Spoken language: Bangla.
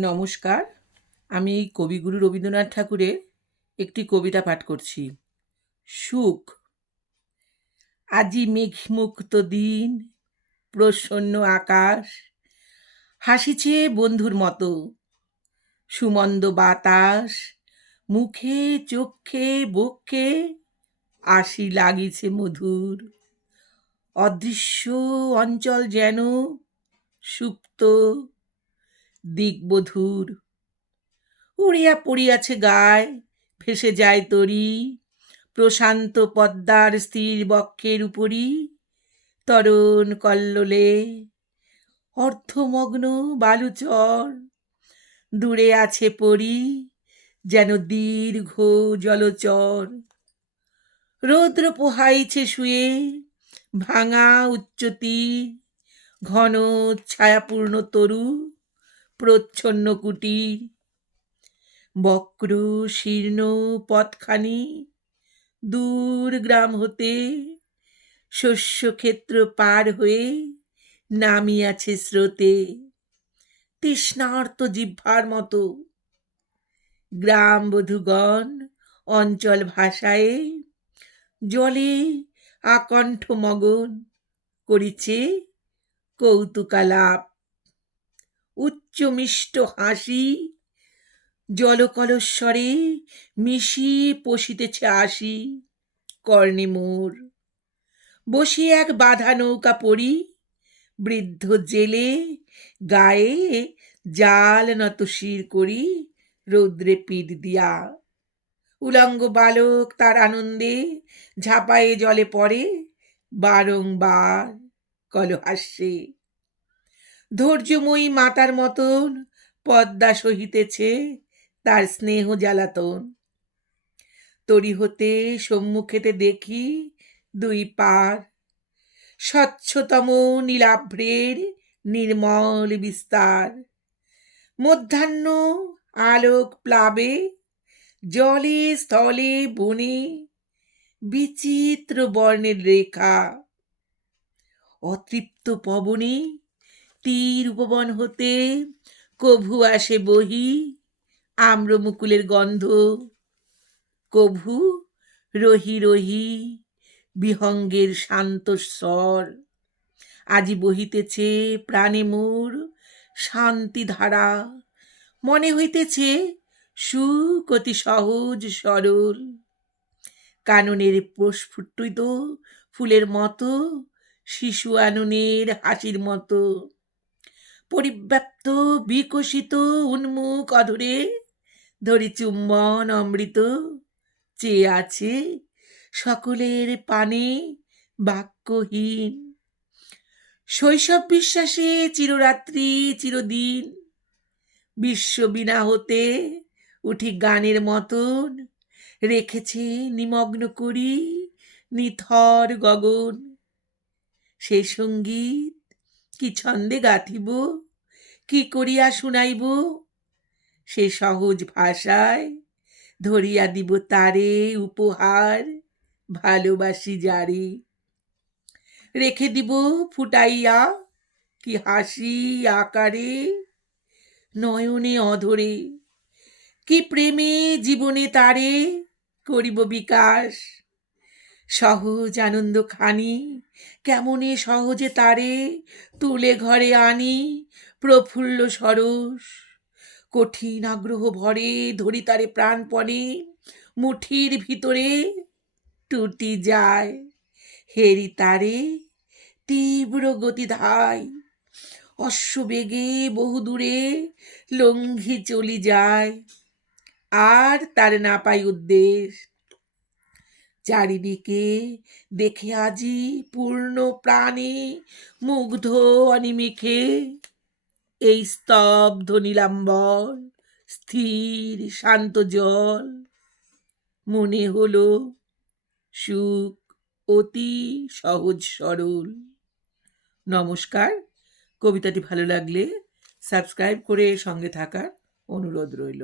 নমস্কার, আমি কবিগুরু রবীন্দ্রনাথ ঠাকুরের একটি কবিতা পাঠ করছি। সুখ, আজি মেঘমুক্ত দিন, প্রসন্ন আকাশ, হাসিছে বন্ধুর মতো, সুমন্দ বাতাস, মুখে, চোখে বক্ষে আসি লাগিছে মধুর, অদৃশ্য অঞ্চল যেন সুপ্ত দিগ্বধূর উড়িয়া পড়িয়াছে গায়, ভেসে যায় তরি। প্রশান্ত পদ্মার স্থির বক্ষের উপরই তরণ কল্লোলে। অর্ধমগ্ন বালুচর দূরে আছে পরি, যেন দীর্ঘ জলচর। রৌদ্র পোহাইছে শুয়ে, ভাঙা উচ্চতি, ঘন ছায়াপূর্ণ তরু। প্রচ্ছন্ন কুটির বক্র, শীর্ণ, পথখানি, দূর গ্রাম হতে শস্যক্ষেত্র পার হয়ে নামিয়াছে স্রোতে। তৃষ্ণার্ত জিহ্বার মতো। গ্রাম বধূগণ অঞ্চল ভাষায় জলে আকণ্ঠ মগন করিছে কৌতুকালাপ। উচ্চ মিষ্ট হাসি। জলকলস্বরে মিশি পশিতেছে আসি। কর্ণে মোর, বসি এক বাধা নৌকা পড়ি। বৃদ্ধ জেলে গায়ে জাল নত শির করি। রৌদ্রে পিঠ দিয়া, উলঙ্গ বালক তার আনন্দে ঝাঁপায়ে জলে পড়ে। বারংবার কলহাস্যে ধৈর্যময়ী মাতার মতন পদ্মা সহিতেছে তার স্নেহ জ্বালাতন। তরি হতে সম্মুখেতে দেখি দুই পার স্বচ্ছতম নীলাভ্রের নির্মল বিস্তার। মধ্যাহ্ন আলোক প্লাবে, জলে স্থলে বনে বিচিত্র বর্ণের রেখা। অতৃপ্ত পবনে তীর উপবন হতে কভু আসে বহি আম্রমুকুলের গন্ধ। কভু রহি রহি বিহঙ্গের শান্ত স্বর, আজি বহিতেছে প্রাণে মোর শান্তি ধারা। মনে হইতেছে সুখ অতি সহজ সরল। কাননের প্রস্ফুটিত ফুলের মতো, শিশু আননের হাসির মতো। পরিব্যাপ্ত, বিকশিত, উন্মুখ, অধরে। ধরি চুম্বন, অমৃত। চেয়ে আছে সকলের পানে বাক্যহীন। শৈশব বিশ্বাসে চিররাত্রি, চিরদিন। বিশ্ববিনা হতে উঠি গানের মতন। রেখেছে নিমগ্ন করি নিথর গগন। সেই সংগীত কি ছন্দে গাথিব? কি করিয়া শুনাইব? সে সহজ ভাষায় ধরিয়া দিব তারে উপহার, ভালোবাসি যারে। রেখে দিব, ফুটাইয়া কি হাসি আকারে, নয়নে অধরে। কি প্রেমে জীবনে তারে করিব বিকাশ সহজ আনন্দ খানি কেমনে সহজে তারে তুলে ঘরে আনি প্রফুল্ল সরস কঠিন আগ্রহ ভরে ধরি তারে প্রাণপণে, মুঠির ভিতরে টুটি যায়। হেরি তারে তীব্র গতি ধায়, অশ্ববেগে বহুদূরে লঙ্ঘি চলি যায়। আর তার না পাই উদ্দেশ চারিদিকে দেখে আজি পূর্ণ প্রাণে মুগ্ধ অনিমিখে। এই স্তব্ধ নীলাম্বর স্থির শান্ত জল, মনে হলো সুখ অতি সহজ সরল। নমস্কার, কবিতাটি ভালো লাগলে সাবস্ক্রাইব করে সঙ্গে থাকার অনুরোধ রইল।